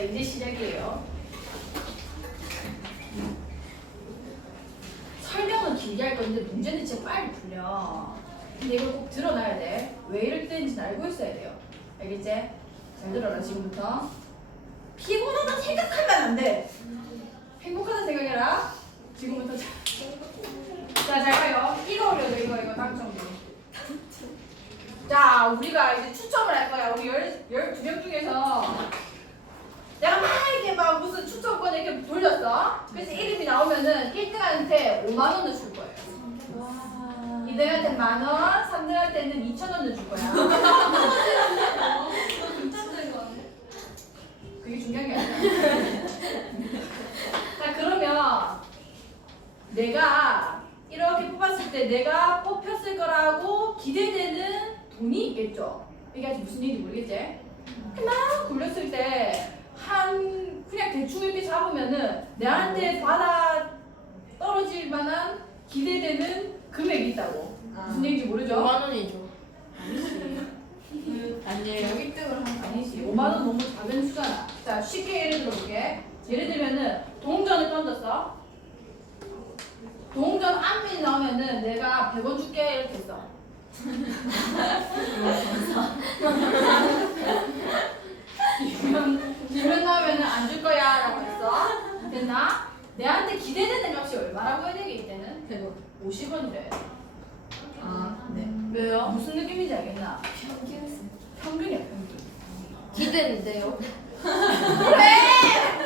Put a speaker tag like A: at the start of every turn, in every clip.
A: 자, 이제 시작이에요. 설명은 길게 할 건데 문제는 진짜 빨리 풀려. 근데 이걸 꼭 들어놔야 돼. 왜 이럴 때인지 알고 있어야 돼요. 알겠지? 잘 들어라 지금부터. 피곤하다 생각하면 안 돼. 행복하다 생각해라. 지금부터 자, 자, 잘 가요. 이거 올려줘 이거 이거 당첨돼. 자, 우리가 이제 추첨을 할 거야. 우리 열, 12명 중에서 내가 막 이렇게 막 무슨 추첨권 이렇게 돌렸어. 그래서 이름이 나오면은 1등한테 5만 원을 줄 거예요. 2등한테 만 원, 3등한테는 2천 원을 줄 거야. 그게 중요한 게 아니야. 자, 그러면 내가 이렇게 뽑았을 때 내가 뽑혔을 거라고 기대되는 돈이 있겠죠. 이게 아직 무슨 얘기인지 모르겠지? 막 굴렸을 때 한 그냥 대충 이렇게 잡으면은 내한테 받아 떨어질 만한 기대되는 금액이 있다고. 무슨 얘기인지 모르죠?
B: 5만 원이죠. 아니에요.
C: 여기 등을 한
A: 아니지. 5만 원 너무 작은 수잖아. 자, 쉽게 예를 들어볼게. 예를 들면은 동전을 던졌어. 동전 안밀 나오면은 내가 100원 줄게 이렇게 했어. 이면 이면 나오면은 안 줄 거야 라고 했어. 됐나? 내한테 기대되는 값이 얼마라고 해야 되게 이때는 100원. 50원이래.
C: 아, 네.
B: 왜요?
A: 무슨 느낌인지 알겠나?
C: 평균
A: 평균이야 평균.
B: 기대인데요.
A: 그래!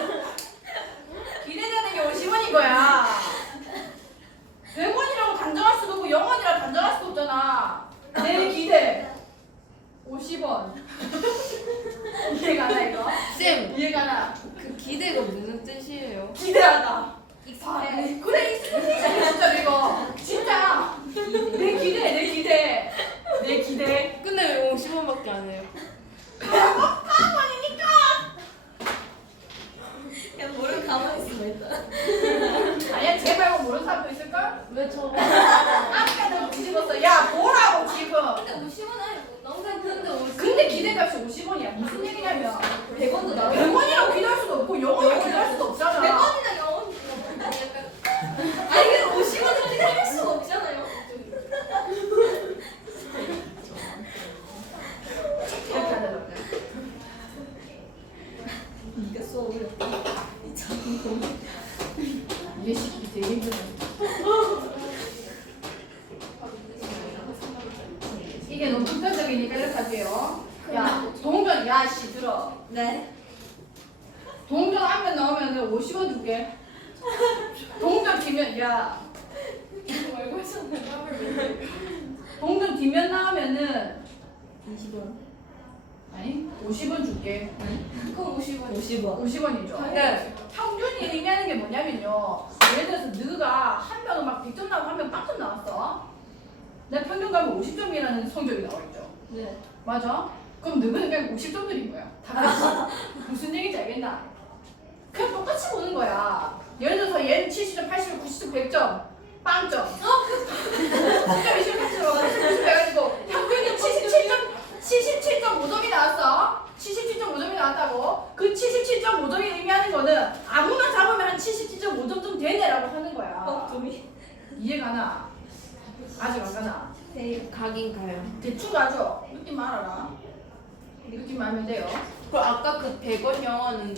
A: 알면 돼요.
B: 그럼 아까 그 100원 영어는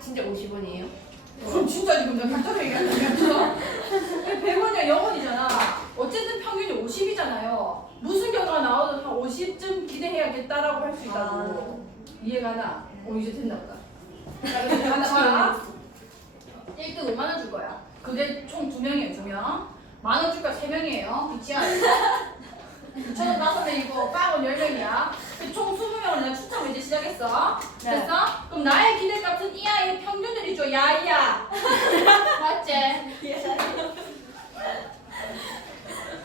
B: 진짜 50원이에요?
A: 그럼 진짜 지금 내가 가짜로 얘기하는 거야. 100원이야 0원이잖아. 어쨌든 평균이 50이잖아요. 무슨 결과가 나오든 한 50쯤 기대해야겠다라고 할 수 있다고. 이해가 나? 어 이제 됐나 보다. 자 그럼 하나 봐라. 1등 5만 원 줄 거야. 그게 총두 명이에요, 두 명. 만원줄 거야, 세 명이에요. 그치야? 9천 원 다섯 명이고 빵은 열 명이야. 그총 20명을 내가 추첨을 이제 시작했어.
B: 네.
A: 됐어? 그럼 나의 기대값은 이 아이의 평균을 줘. 야, 이야. 맞지?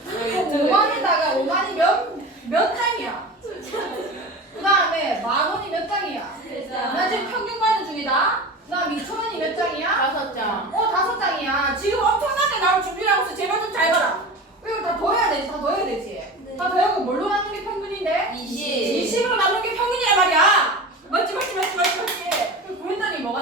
A: 그럼 5만에다가 5만이 몇, 몇 장이야? 그 다음에 만 원이 몇 장이야? 나 지금 평균 가는 중이다. 그 다음 2천 원이 몇 장이야?
B: 다섯 장.
A: 어, 다섯 장이야. 지금 엄청나게 나올 준비를 하고 있어. 제발 좀 잘 봐라. 이거 다 더해야 되지, 다 더해야 되지. 다 더하고 뭘로 나누는 게 평균인데?
B: 20.
A: 20으로 나누는 게 평균이란 말이야. 맞지, 맞지, 맞지, 맞지, 맞지. 그 고민단이 뭐가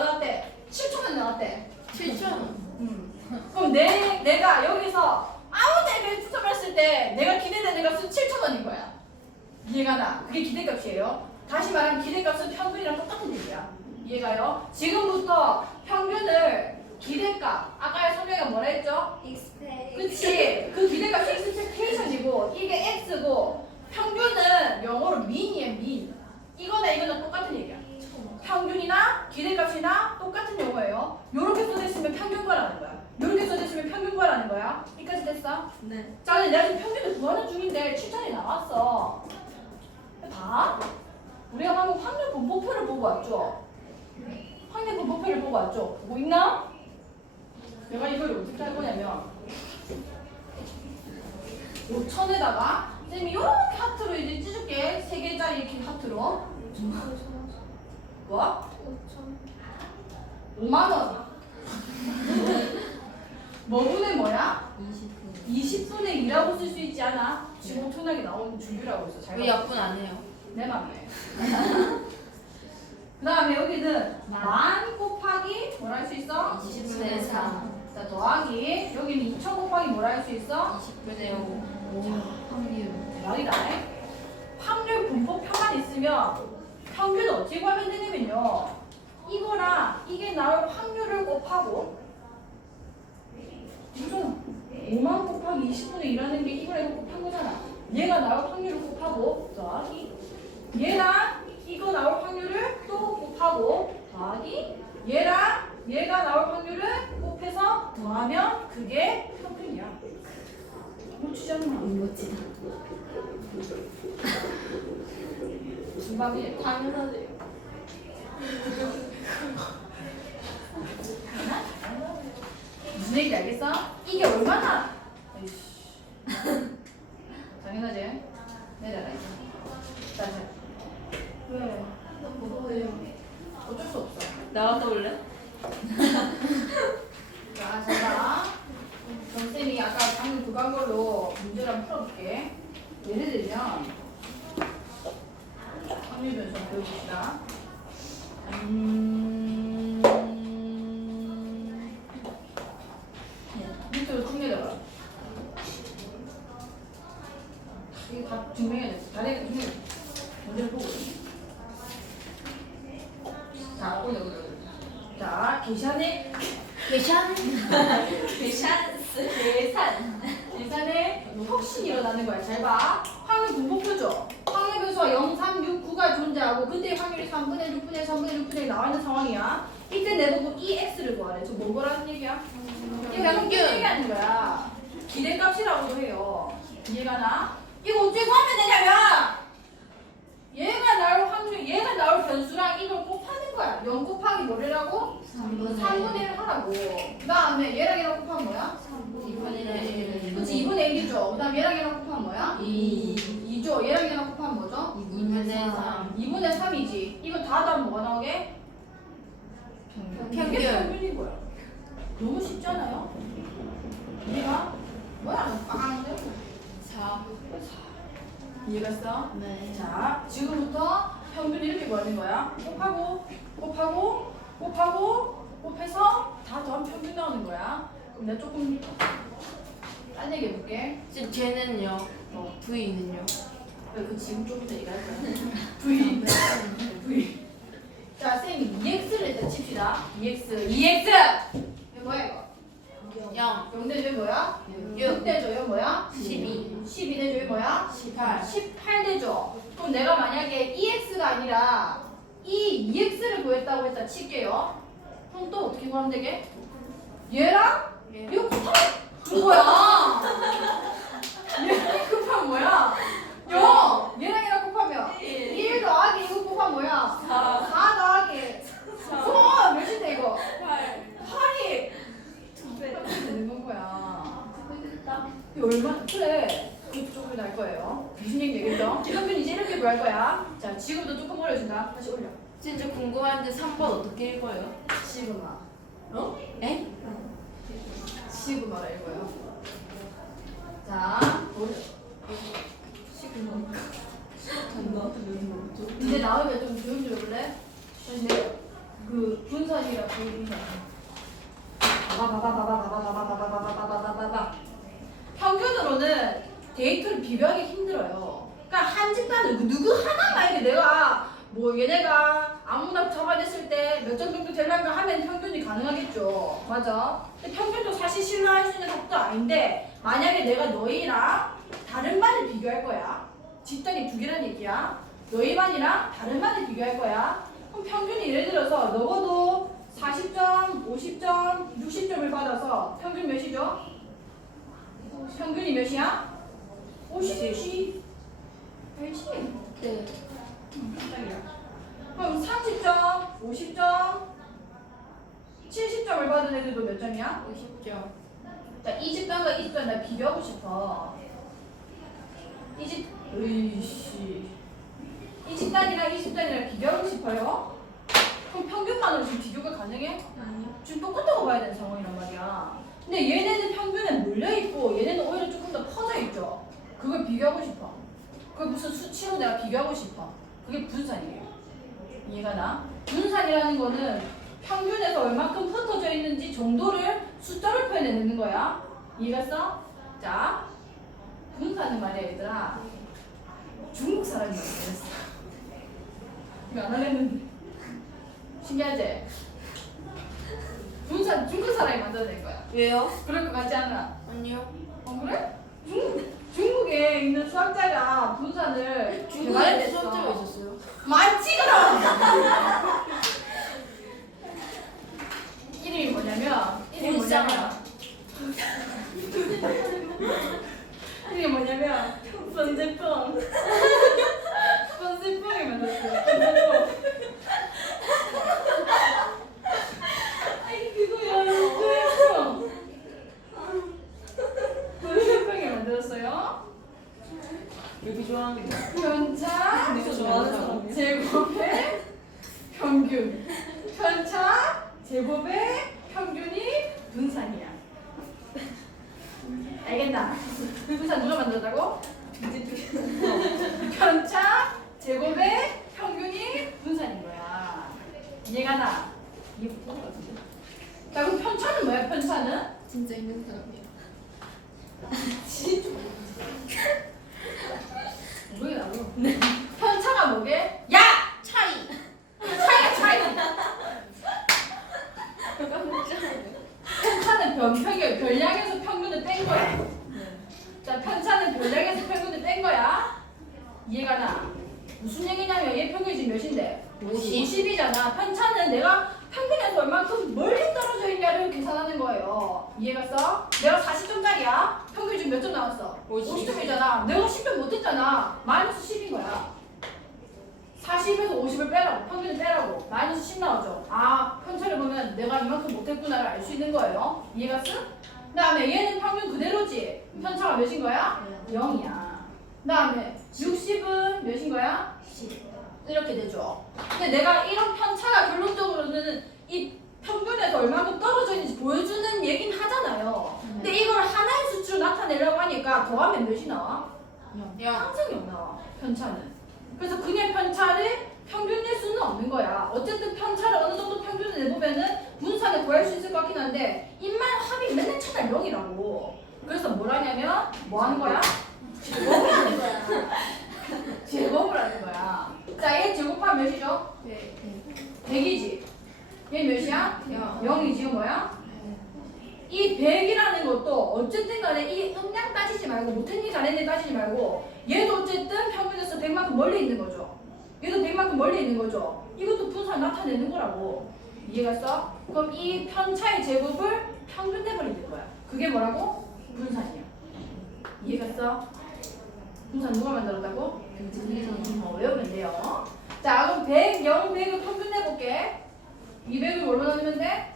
A: 1원인 거야. 이해가 나. 그게 기대값이에요. 다시 말하면 기대값은 평균이랑 똑같은 얘기야. 이해가요? 지금부터 평균을 기대값, 아까 설명가 뭐라 했죠?
C: 익스페.
A: 그치. 그 기대값이 expectation이고 이게 x고 평균은 영어로 mean이에요, mean. 이거나 이거나 똑같은 얘기야. 평균이나 기대값이나 똑같은 용어예요. 요렇게 써졌으면 평균과라는 거야. 요렇게 써졌으면 평균과라는 거야. 여기까지 됐어?
B: 네.
A: 자, 근데 내가 지금 평균을 구하는 중인데 7천이 나왔어. 봐. 우리가 방금 확률 분포표를 보고 왔죠? 확률 분포표를 보고 왔죠? 보고 있나? 내가 이걸 어떻게 할 거냐면 5천에다가 쌤이 이렇게 하트로 이제 찢을게. 세 개짜리 이렇게 하트로. 뭐? 5만 원. 뭐분의 뭐야? 20분의 2라고 쓸 수 있지 않아? 지금 엄청나게 나오는 준비라고 있어. 잘
B: 왜
A: 봐.
B: 약분 안 해요?
A: 내 맘에. 그 다음에 여기는 만 곱하기 뭐라 할 수 있어?
B: 20분의 3.
A: 자 더하기 여기는 2천 곱하기 뭐라 할 수 있어?
B: 20분의 5. 확률.
A: 대박이다. 확률 분포 표만 있으면 평균 어떻게 구하면 되냐면요. 이거랑 이게 나올 확률을 곱하고 이거 5만 곱하기 20분의 1하는 게 이거랑 이거 곱한 거잖아. 얘가 나올 확률을 곱하고 더하기 얘랑 이거 나올 확률을 또 곱하고 더하기 얘랑 얘가 나올 확률을 곱해서 더하면 그게 평균이야. 멋지지 않나?
B: 멋지다.
A: 중방이
C: 당연하지.
A: 무슨 얘기인지 알겠어? 이게 얼마나 에이씨. 당연하지? 내려라 이제 자, 자. 왜? 어쩔 수 없어
B: 나갔다 올래?
A: 자, 자봐 전쌤이 아까 방금 그거 한 걸로 문제를 한번 풀어볼게 예를 들면 확률 변수 한번 배워봅시다. 음... 밑으로 쭉 내려가 이게 다 증명해야 돼 다리가 증명해 문제를 보고 자 올려 올려 올려 자 계산해
B: 계산.
C: 계산스. 계산.
A: 계산에 혁신이 일어나는 거야. 잘 봐. 확률 분포표죠. 확률 변수가 0, 3, 6, 9가 존재하고 그때 확률이 3분의 6분의 3분의 6분의 나와 있는 상황이야. 이때 내보고 EX를 구하래. 저 뭐라는 얘기야? 이거 약간
B: 평균.
A: 얘기하는 거야. 기대값이라고도 해요. 이해가 나? 이거 어떻게 구하면 되냐면 얘가 나올 확률, 얘가 나올 변수랑 이걸 곱하는 거야. 0 곱하기 뭐래라고? 3분의 1 하라고. 그 다음에 얘랑 얘랑 곱하면 뭐야?
B: 2분의 1.
A: 그치 2분의 1이죠. 그 다음 얘랑 얘랑 곱하면 뭐야?
B: 2.
A: 2죠. 얘랑 얘랑 곱하면 뭐죠?
B: 2분의 3.
A: 2분의 3이지. 이거 다 더하면 뭐가 나오게?
B: 평균.
A: 평균인 거야. 너무 쉽지 않아요? 이해가? 뭐야 너 빵한데?
B: 4.
A: 이해갔어?
B: 네.
A: 자 지금부터 평균 이렇게 구하는 거야. 곱하고 곱하고 곱하고 곱해서 다 더하면 평균 나오는 거야. 그럼 내가 조금 딴 얘기 해볼게.
B: 지금 쟤는요. 어, V는요.
A: 왜 그 지금 좀 이따 얘기할 거야. V. V. 자, 쌤 EX를 일단 칩시다. EX. EX! 이거 뭐야 이거?
B: 0.
A: 0 대 조이 뭐야?
B: 6.
A: 6 대 조이 뭐야?
B: 12.
A: 12 대 조이 뭐야?
B: 18.
A: 18 대 조. 그럼 내가 만약에 EX가 아니라 이 EX를 구했다고 했다 칠게요. 그럼 또 어떻게 구하면 되게? 얘랑 이거 곱하면 그거야. 얘랑 곱하면 뭐야? 0. 얘랑 얘랑 곱하면 1 더하기 이거 곱하면 뭐야? 4 더하기 소 몇인데 이거?
C: 8.
A: 8이 되는 건 거야. 이거 얼마 그래 그쪽으로 날 거예요. 무슨 얘기 되겠죠? 평균 이제 이렇게 구할 거야. 자 지금부터 조금 어려진다. 다시 올려.
B: 진짜 궁금한데 3번 어떻게 읽어요?
A: 시그마. 어?
B: 에?
A: 시그마라 이거요. 자 올려. 이제 나오면 좀 조용히 좀 해볼래? 내려. 그 분선이라 분선. 바바바바바바바바바바바바바바바바. 평균으로는 데이터를 비교하기 힘들어요. 한 집단은 그 누구 하나 만약에 내가 뭐 얘네가 아무나 잡아냈을 때 몇 점 정도 될란가 하면 평균이 가능하겠죠. 맞아. 근데 평균도 사실 신뢰할 수 있는 답도 아닌데 만약에 내가 너희랑 다른 반을 비교할 거야. 집단이 두 개란 얘기야. 너희 반이랑 다른 반을 비교할 거야. 그럼 평균이 예를 들어서 적어도 40점, 50점, 60점을 받아서 평균 몇이죠? 평균이 몇이야? 50이지. 알지?
B: 네.
A: 그럼 30점, 50점, 70점을 받은 애들도 몇 점이야?
B: 50점.
A: 자, 이 집단과 이 집단 나 비교하고 싶어. 이 집, 으이씨. 이 집단이랑 이 집단이랑 비교하고 싶어요? 그럼 평균만으로 지금 비교가 가능해?
B: 아니요.
A: 지금 똑같다고 봐야 되는 상황이란 말이야. 근데 얘네는 평균에 몰려있고 얘네는 오히려 조금 더 퍼져있죠. 그걸 비교하고 싶어. 그걸 무슨 수치로 내가 비교하고 싶어. 그게 분산이에요. 이해가 나? 분산이라는 거는 평균에서 얼마큼 흩어져 있는지 정도를 숫자로 표현해내는 거야. 이해갔어? 자, 분산은 말이야 얘들아. 중국 사람이 만들었어. 이거 안 하려는데. 신기하지? 분산 중국 사람이 만들어낸 거야.
B: 왜요?
A: 그럴 것 같지 않아?
B: 아니요.
A: 어 그래? 중, 중국에 있는 수학자가 분산을
B: 중국에
A: 개발했어.
B: 수학자가 있었어요.
A: 많지 그럼. 이름이 뭐냐면 이름이 뭐냐면 이름이 뭐냐면 번제뻥 번제뻥이 만들었어요. 번제뻥. 아니 그거야 번제뻥. 번제뻥이 만들었어요.
B: 여기 좋아하는 거.
A: 편차
B: 내가 좋아하는 사람이야.
A: 제곱의 평균 편차 제곱의 평균이 분산이야 알겠나? 분산 누가 만들었다고? 편차 제곱의 평균이 분산인 거야 이해가 나? 이해 못하는 것 같은데 자 그럼 편차는 뭐야 편차는?
B: 진짜 있는 사람이야.
A: 모르겠다고 편차가 뭐게? 야! 차이! 차이야 차이! 편차는 변평이 변량에서 평균을 뺀 거야. 자, 편차는 변량에서 평균을 뺀 거야. 이해가 나? 무슨 얘기냐면 얘 평균이 지금 몇인데?
B: 50.
A: 50 이잖아. 편차는 내가 평균에서 얼만큼 멀리 떨어져 있냐를 계산하는 거예요. 이해갔어? 내가 40점짜리야. 평균 지금 몇 점 나왔어?
B: 50.
A: 50점이잖아. 내가 10점 못했잖아. 마이너스 10인 거야. 40에서 50을 빼라고 평균을 빼라고 마이너스 10 나오죠 아 편차를 보면 내가 이만큼 못했구나를 알 수 있는 거예요 이해갔어? 그 다음에 얘는 평균 그대로지 편차가 몇인 거야? 0이야 그 다음에 60은 몇인 거야? 10 이렇게 되죠. 근데 내가 이런 편차가 결론적으로는 이 평균에서 얼마큼 떨어져 있는지 보여주는 얘긴 하잖아요. 근데 이걸 하나의 수치로 나타내려고 하니까 더하면 몇이 나와?
B: 야.
A: 항상 0 나와 편차는. 그래서 그냥 편차를 평균 낼 수는 없는 거야. 어쨌든 편차를 어느 정도 평균을 내보면은 분산을 구할 수 있을 것 같긴 한데 입만 합이 맨날 차라리 0이라고. 그래서 뭘 하냐면 뭐 하는 거야? 제곱을 하는 거야 제곱을 하는 거야 자얘 제곱하면 몇이죠?
B: 네.
A: 100이지 얘 몇이야? 0이지 뭐야? 이 100이라는 것도 어쨌든 간에 이 음량 따지지 말고 못했니 잘했니 따지지 말고 얘도 어쨌든 평균에서 100만큼 멀리 있는 거죠. 얘도 100만큼 멀리 있는 거죠. 분산 나타내는 거라고. 이해갔어? 그럼 이 편차의 제곱을 평균 내버리는 거야. 그게 뭐라고? 분산이야. 이해갔어? 분산 누가 만들었다고? 어, 외우면 돼요. 자, 그럼 100, 0, 100을 평균 내볼게. 200을 뭘로 나누면 돼?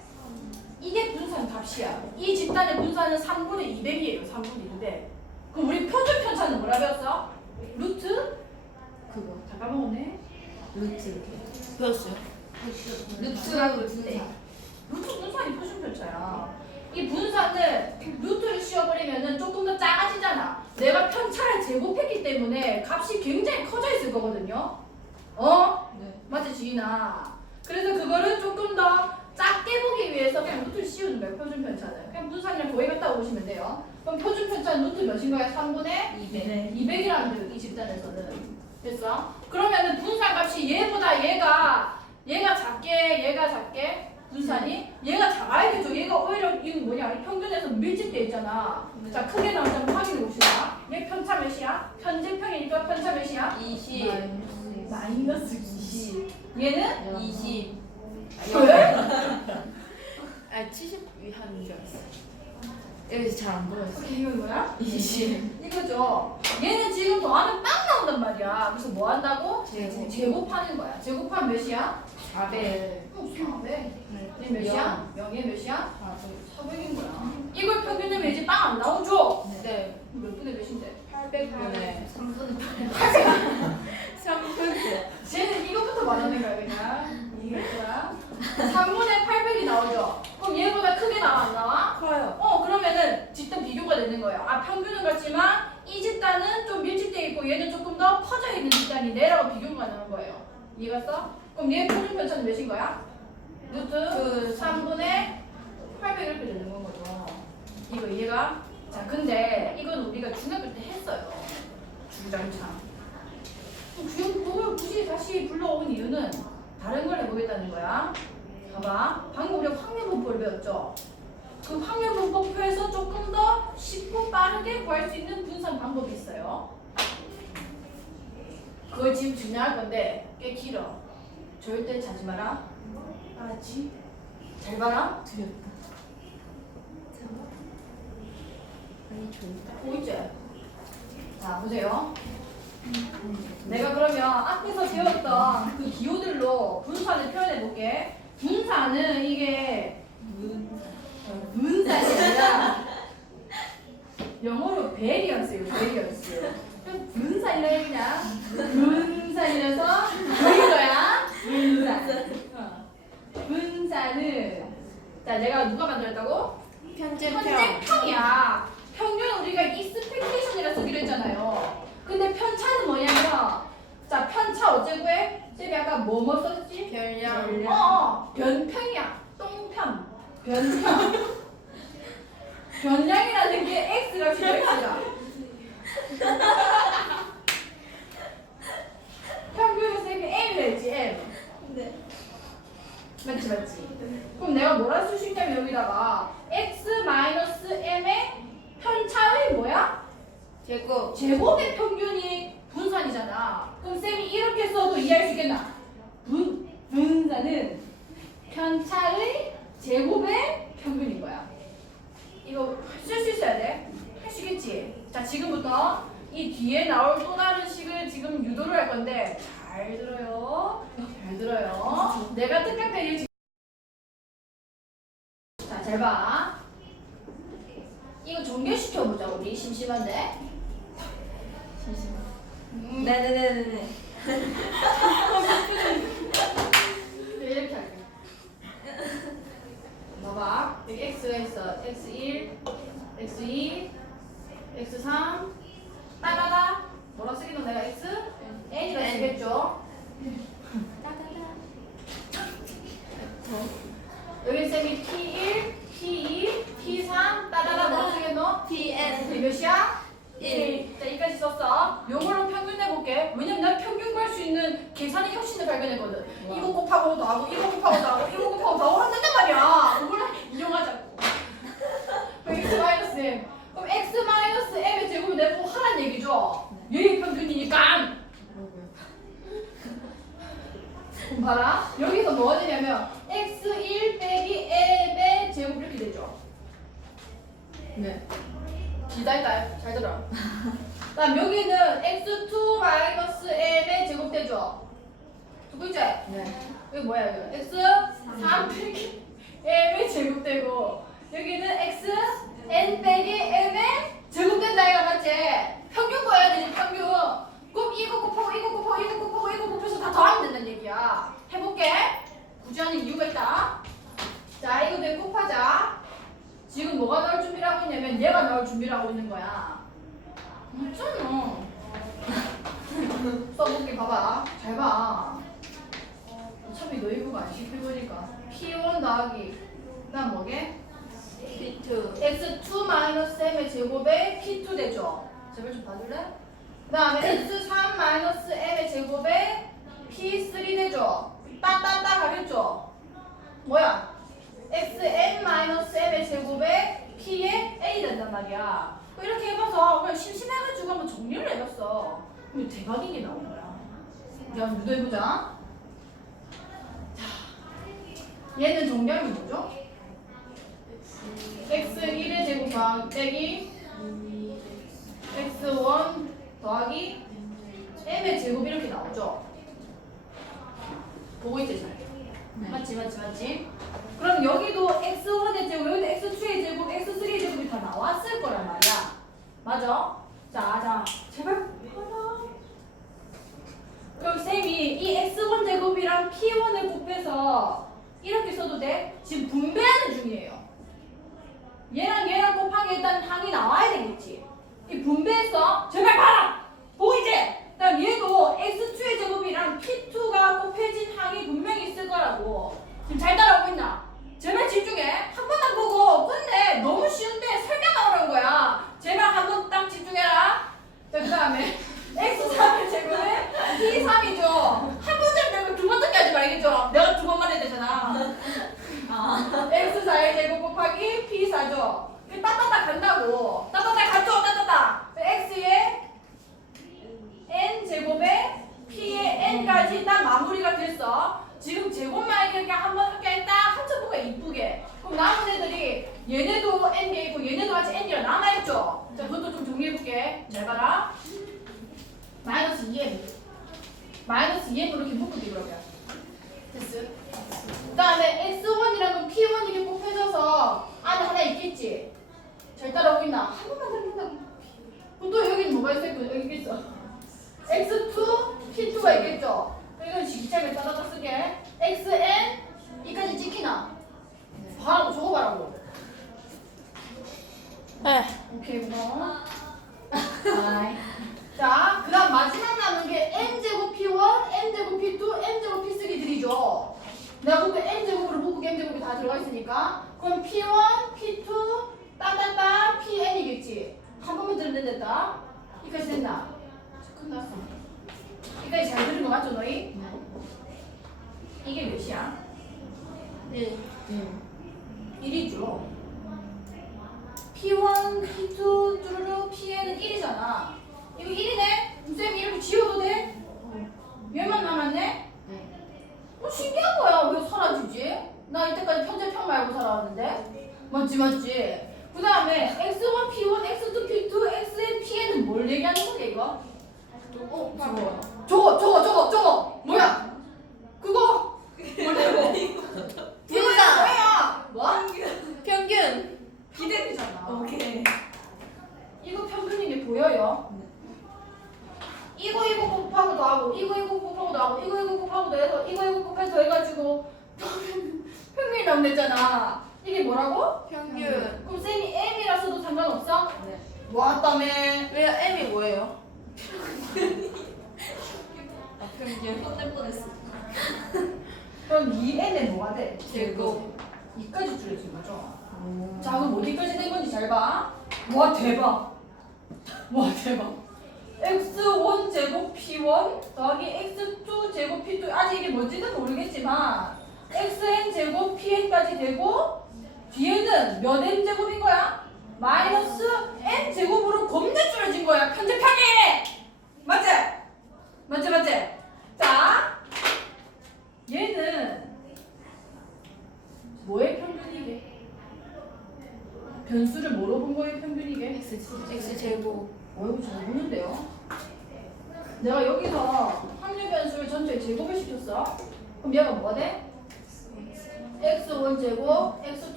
A: 이게 분산 값이야. 이 집단의 분산은 3분의 200이에요. 3분의 2인데. 그럼 우리 표준 편차는 뭐라 배웠어? 루트?
B: 그거.
A: 다 까먹었네.
B: 루트. 배웠어요.
A: 루트라고 루트. 루트 분산이 표준 편차야. 이 분산은 루트를 씌워버리면은 조금 더 작아지잖아. 내가 편차를 제곱했기 때문에 값이 굉장히 커져 있을 거거든요. 어?
B: 네.
A: 맞지 지인아 그래서 그거를 조금 더 작게 보기 위해서 그냥 루트를 씌우는 거예요 표준 편차는 그냥 분산이랑 거의 같다고 보시면 돼요 그럼 표준 편차는 루트 몇인 거야? 3분의
B: 200.
A: 200이라는 이 집단에서는 됐어? 그러면은 분산값이 얘보다 얘가 얘가 작게 얘가 작게 분산이 얘가 작아야겠죠. 얘가 오히려 이거 뭐냐 이 평균에서 밀집돼 있잖아. 자 크게 나오지 않고 확인해 봅시다. 얘 편차 몇이야? 현재평이니까 편차 몇이야?
B: 20
A: 마이너스 20. 얘는
B: 20
A: 왜?
B: 아, 70 하는 줄 알았어. 여기 잘안 보였어.
A: 오케이 이건 뭐야?
B: 20
A: 이거죠. 얘는 지금 더하면 빵 나온단 말이야. 그래서 뭐 한다고?
B: 제곱.
A: 제곱하는 거야. 제곱하면 몇이야?
B: 400
A: 어, 400. 얘 몇이야? 0에 몇이야? 400인 거야. 이걸 평균이면 이제 빵 안 나오죠?
B: 네.
A: 몇 분의 몇인데?
B: 800분에
C: 3분 8.
B: 300
A: 쟤는 이것부터 말하는 거야 그냥. 이게 뭐야? 3분의 800이 나오죠? 그럼 얘보다 크게 나와 안 나와?
B: 커요.
A: 어 그러면은 집단 비교가 되는 거예요. 아 평균은 같지만 이 집단은 좀 밀집돼 있고 얘는 조금 더 퍼져 있는 집단이네라고 비교가 나는 거예요. 이해갔어? 그럼 얘 평균 편차는 몇인 거야? 루트
B: 그
A: 3분의 800 이렇게 되는 건 거죠. 이거 이해가? 자 근데 이건 우리가 중학교 때 했어요. 주장창. 그럼 그걸 굳이 다시 불러온 이유는 다른 걸 해보겠다는 거야. 봐봐. 방금 우리가 확률분법을 배웠죠? 그 확률분법표에서 조금 더 쉽고 빠르게 구할 수 있는 분산 방법이 있어요. 그걸 지금 증명할 건데 꽤 길어. 절대 자지 마라. 알았지? 잘 봐라.
B: 드렸다. 아니, 좋다.
A: 보이지? 자, 보세요. 내가 그러면 앞에서 배웠던 그 기호들로 분산을 표현해 볼게. 분산은 이게 어, 분산이 아니라 영어로 베리언스예요, 베리언스. 분산이라 그냥 분산이라서 보인 거야. 분산. 어. 분산은 자, 내가 누가 만들었다고?
B: 편집평.
A: 현재평이야. 평균 우리가 익스펙테이션이라 쓰기로 했잖아요. 근데 편차는 뭐냐면 자 편차 어째 구해? 쌤이 아까 뭐뭐 썼지?
B: 별량.
A: 어, 어 변평이야. 똥편. 변평. 변량이라는 게 x가 필요 x가. 평균은 쌤이 m을 했지 m.
C: 네.
A: 맞지 맞지. 그럼 내가 뭐라 쓸수 있냐면 여기다가 x 마이너스 m의 편차의 뭐야?
B: 제곱.
A: 제곱의 평균이 분산이잖아. 그럼 쌤이 이렇게 써도 이해할 수 있겠나? 분 분산은 편차의 제곱의 평균인 거야. 이거 쓸 수 있어야 돼. 할수 있겠지? 자 지금부터 이 뒤에 나올 또 다른 식을 지금 유도를 할 건데 잘 들어요. 잘 들어요. 내가 특강때 자, 잘 봐. 이거 전개시켜보자, 우리. 심심한데. 음,
B: 네네네네.
A: 네, 이렇게 할게. 봐봐. 여기 X가 있어. X1, X2, X3. 따다다. 뭐라 쓰기도 내가 X? N이라
B: N.
A: 쓰겠죠? 여기 쌤이 T1, T2, T3, 따다다 뭐라 쓰겠노?
B: TN.
A: 이게 몇이야?
B: 일.
A: 1. 자, 여기까지 썼어. 요걸로 평균 내볼게. 왜냐면 난 평균 구할 수 있는 계산의 혁신을 발견했거든. 이거 곱하고 더하고, 이거 곱하고 더하고, 이거 곱하고 더하고 한단 말이야. 그걸 이용하자고. 그럼 x 마이너스 m. 그럼 x 마이너스 m의 제곱을 내보고 하란 얘기죠. 얘의 평균이니까. 그럼 봐라. 여기서 뭐가 되냐면 x1 빼기 m의 제곱 이렇게 되죠.
B: 네.
A: 기다릴까요? 잘 들어. 그다음 여기는 x2 마이너스 m의 제곱되죠. 두 글자.
B: 네.
A: 여기 뭐야 여기? x 3 빼기 m의 제곱되고 여기는 x n 빼기 m의 제곱된다 이거 맞지? 평균 구해야 되지 평균. 그럼 이거 곱하고 이거 곱하고 이거 곱하고 이거 곱해서 다 더하면 된다는 얘기야. 해볼게. 굳이 하는 이유가 있다. 자 이거 내 곱하자. 지금 뭐가 나올 준비를 하고 있냐면 얘가 나올 준비를 하고 있는 거야. 있잖아. 써볼게 봐봐. 잘 봐. 어차피 너희부가 안 시킬 보니까 P1 더하기 난 뭐게?
B: P2
A: X2 마이너스 M의 제곱에 P2 되죠? 제발 좀 봐줄래? 그 다음에 X3 마이너스 M의 제곱에 P3 되죠? 딱딱딱 하겠죠? 뭐야? Xn 마이너스 M의 제곱에 P에 A 된단 말이야 이렇게 해봐서 그냥 심심해가지고 한번 정리를 해봤어 근데 대박인 게 나온 거야 야 한번 유도해보자 얘는 정렬이 뭐죠? x 1의 제곱방 빼기 x1 더하기 m의 제곱 이렇게 나오죠? 보고 있지 잘?
B: 네.
A: 맞지 맞지 맞지? 그럼 여기도 x1의 제곱, 여기도 x2의 제곱, x3의 제곱이 다 나왔을 거란 말이야. 맞아? 자, 자, 제발 하나. 그럼 쌤이 이 x1 제곱이랑 p1을 곱해서 이렇게 써도 돼? 지금 분배하는 중이에요. 얘랑 얘랑 곱하기 일단 항이 나와야 되겠지. 이 분배했어? 제발 봐라! 보이지? 다음 얘도 X2의 제곱이랑 P2가 곱해진 항이 분명히 있을 거라고. 지금 잘 따라오고 있나? 제발 집중해. 한 번만 보고 끝내. 뭐? 되고 자, 그 다음 마지막 남은 게 m제곱 p1, m제곱 p2, m제곱 p3들이죠. 내가 보고 m제곱으로 보고 m제곱이 다 들어가 있으니까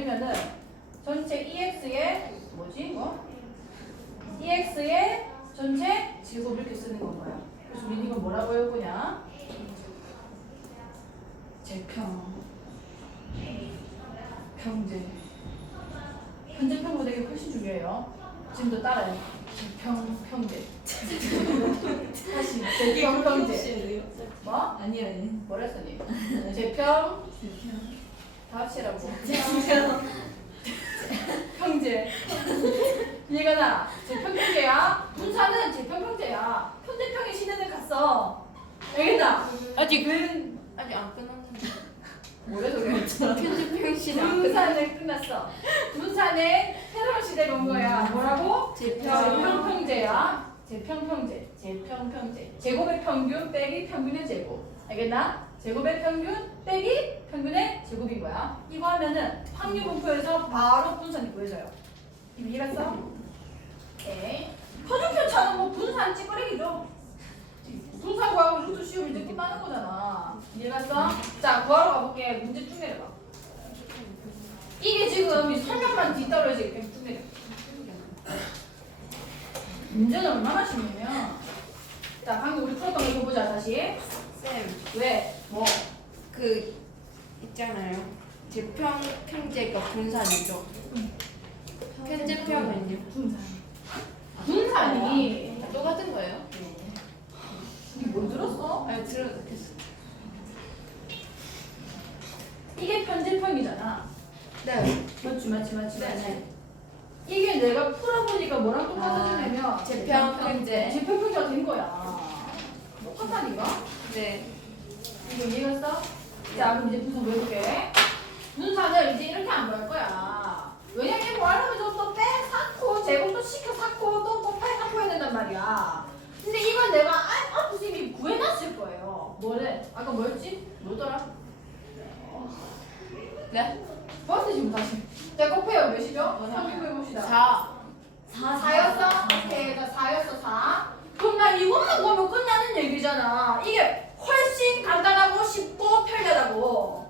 A: 그러면은 전체 EX의 뭐지 뭐? 이거? EX의 전체 제곱 이렇게 쓰는 건가요? 그래서 우리 이건 뭐라고 해요 거냐? 제평 평제 현재평보다 이게 훨씬 중요해요 지금도 따라요 제평 평제 다시 제평 평제 뭐?
B: 아니야,
A: 뭐라 했어니? 제평 제평 다 합치라고 평제 얘가 나 제평평제야 분사는 제평평제야 편제평의 시대는 갔어 알겠나?
B: 아직
A: 근
B: 아직 안 끝났는데.
A: 뭐래 저게
B: 편집평 시대.
A: 분사는 끝났어 분사는 새로운 시대가 온 거야 뭐라고?
B: 제평.
A: 제평평제야 제평평제 제평평제 제곱의 평균 빼기 평균의 제곱 알겠나? 제곱의 평균 빼기 평균의 제곱인 거야. 이거 하면은 확률 분포에서 바로 분산이 보여져요. 이해갔어? 오케이. 표준편차는 뭐 분산 찌끄레기죠. 분산 구하고 루트 씌우면 이제 끝나는 거잖아. 이해갔어? 자 구하러 가볼게. 문제 쭉 내려봐. 이게 지금 이 설명만 뒤따라야지 이렇게 쭉 내려. 문제는 얼마나 쉽냐면 자 방금 우리 풀었던 거 보자 다시
B: 쌤,
A: 왜? 뭐?
B: 그 있잖아요. 제평 평제가 분산이죠. 편제평은요?
A: 분산 분산이
B: 똑같은 거예요?
A: 뭘 들었어?
B: 아니 들어도 됐어.
A: 이게 편집형이잖아
B: 네.
A: 맞지 맞지 맞지
B: 네,
A: 맞지
B: 네.
A: 이게 내가 풀어보니까 뭐랑 똑같아지냐면
B: 아, 제평평제.
A: 제평평제가 된 거야 똑같다니까?
B: 네.
A: 이거 이해갔어? 자 그럼 이제 분산 보여줄게 분산을 이제 이렇게 안 보일 거야 왜냐면 뭐 하려면 또빼 쌓고 제곱 또 시켜 쌓고 또 곱해 쌓고 해야 된단 말이야 근데 이건 내가 아, 아 선생님이 구해놨을 거예요 뭐래? 아까 뭐였지? 뭐더라?
B: 네.
A: 버스 지금 다시 자 곱해요 몇이죠? 3 해봅시다
B: 4.
A: 4, 4였어? 오케이, 자 4였어, 4. 그럼 나 이것만 보면 끝나는 얘기잖아. 이게 훨씬 간단하고 쉽고 편리하다고.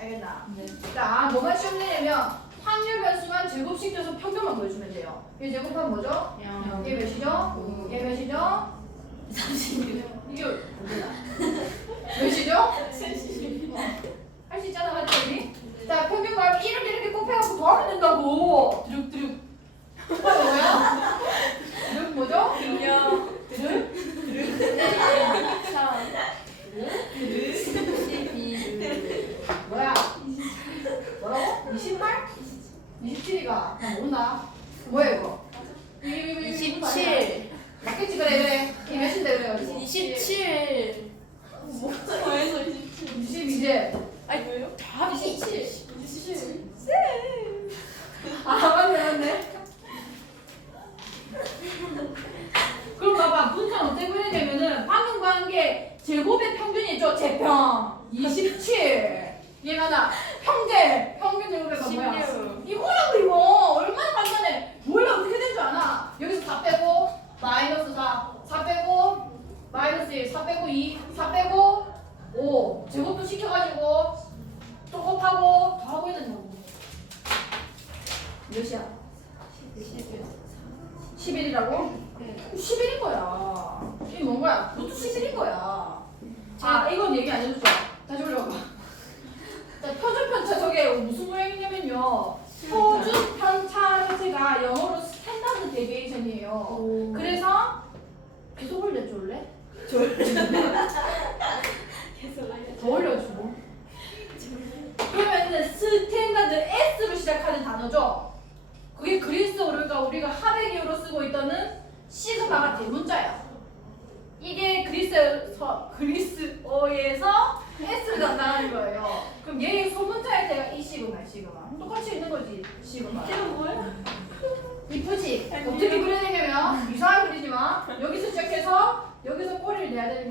A: 알겠나?
B: 네.
A: 자, 뭐가 쉬운데냐면 확률 변수만 제곱시켜서 평균만 보여주면 돼요. 이 제곱하면 뭐죠?
B: 영.
A: 이게 몇이죠? 이게 몇이죠?
B: 36.
A: 이게? 몇이죠? 할 수 있잖아, 맞지, 우리? 자, 평균 구하면 이렇게 이렇게 곱해갖고 더하면 된다고. 드륵드륵. 뭐야? 드륵 뭐죠?
B: 영.
A: 드륵?
B: 네. 3. 12.
A: 뭐야? 뭐라고? 28? 27이가 나 모른다. 뭐야 이거?
B: 27.
A: 맞겠지 그래 그래. 이 몇인데 그래 가지고.
B: 27.
C: 뭐에서 27?
A: 22제.
B: 아니 왜요? 다 27.
C: 27.
A: 아 맞네 맞네. 그럼 봐봐 분산 어떻게 그리냐면은 방금 구한 게 제곱의 평균이 있죠 제평 27 얘가 나 평제 평균 제곱의가 뭐야?
B: 16.
A: 이거라고 이거. 얼마나 간단해 원래 어떻게 된 줄 아나? 여기서 4 빼고 마이너스 4 4 빼고 마이너스 1 4 빼고 2 4 빼고 5 제곱도 시켜가지고